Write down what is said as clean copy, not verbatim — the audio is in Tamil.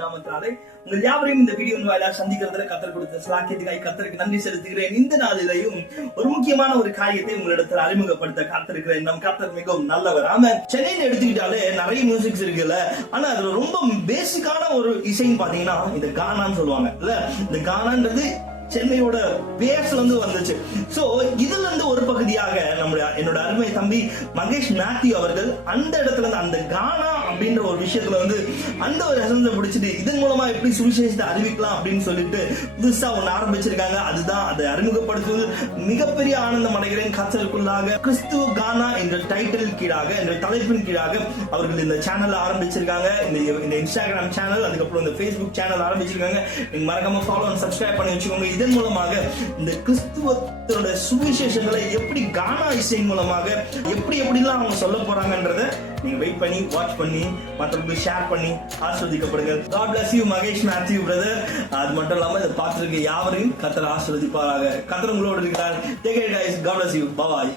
நாமத்தினாலே உங்கள் யாவரையும் இந்த வீடியோ வாயிலாக சந்திக்கிறதுல கத்தர் கொடுத்த ஸ்லாக்கியத்துக்காய் கத்தருக்கு நன்றி செலுத்துகிறேன். இந்த நாளிலையும் ஒரு முக்கியமான ஒரு காரியத்தை உங்களிடத்தில் அறிமுகப்படுத்த காத்திருக்கிறேன். நம் கத்தர் மிகவும் நல்லவர். ஆமா, சென்னையில எடுத்துக்கிட்டாலே நிறைய மியூசிக்ஸ் இருக்குல்ல, ஆனா அதுல ரொம்ப பேசிக்கான ஒரு இசைன்னு பாத்தீங்கன்னா இந்த கானான்னு சொல்லுவாங்க இல்ல. இந்த கானான்றது சென்னையோட பேஸ்ல இருந்து வந்துச்சு. சோ இதுல இருந்து ஒரு பகுதியாக என்னோட அருமை தம்பி மகேஷ் மேத்யூ அவர்கள் அந்த இடத்துல இருந்து அந்த கானா அப்படின்ற ஒரு விஷயத்துல வந்து அந்த ஒரு எசன்ஸை பிடிச்சிட்டு இதன் மூலமா எப்படி சுவிசேஷத்தை அறிவிக்கலாம் அப்படின்னு சொல்லிட்டு புதுசா ஒண்ணு ஆரம்பிச்சிருக்காங்க. அதுதான் அதை அறிமுகப்படுத்துவது மிகப்பெரிய ஆனந்தம் அடைகிறேன். கத்தருக்குள்ளாக கிறிஸ்துவ கானா என்ற டைட்டில் கீழாக என்ற தலைப்பின் கீழாக அவர்கள் இந்த சேனல் ஆரம்பிச்சிருக்காங்க. இந்த இன்ஸ்டாகிராம் சேனல், அதுக்கப்புறம் இந்த Facebook சேனல் ஆரம்பிச்சிருக்காங்க. நீங்க மறக்காம ஃபாலோ அண்ட் சப்ஸ்கிரைப் பண்ணி வச்சுக்கோங்க. இதன் மூலமாக இந்த கிறிஸ்துவத்தோட சுவிசேஷங்களை எப்படி கானா இசையின் மூலமாக எப்படிலாம் அவங்க சொல்ல போறாங்கன்றத நீங்க வெயிட் பண்ணி வாட்ச் பண்ணி மற்றவங்களுக்கு ஷேர் பண்ணி ஆஸ்வதிக்கப்படுங்க. God bless you Mahesh Matthew brother. அது மட்டும் இல்லாம இதை பார்த்திருக்க யாவரையும் கர்த்தர் ஆசீர்வதிப்பாராக. கர்த்தர் உங்களோடு இருக்கிறார். Take care guys. God bless you. Bye bye.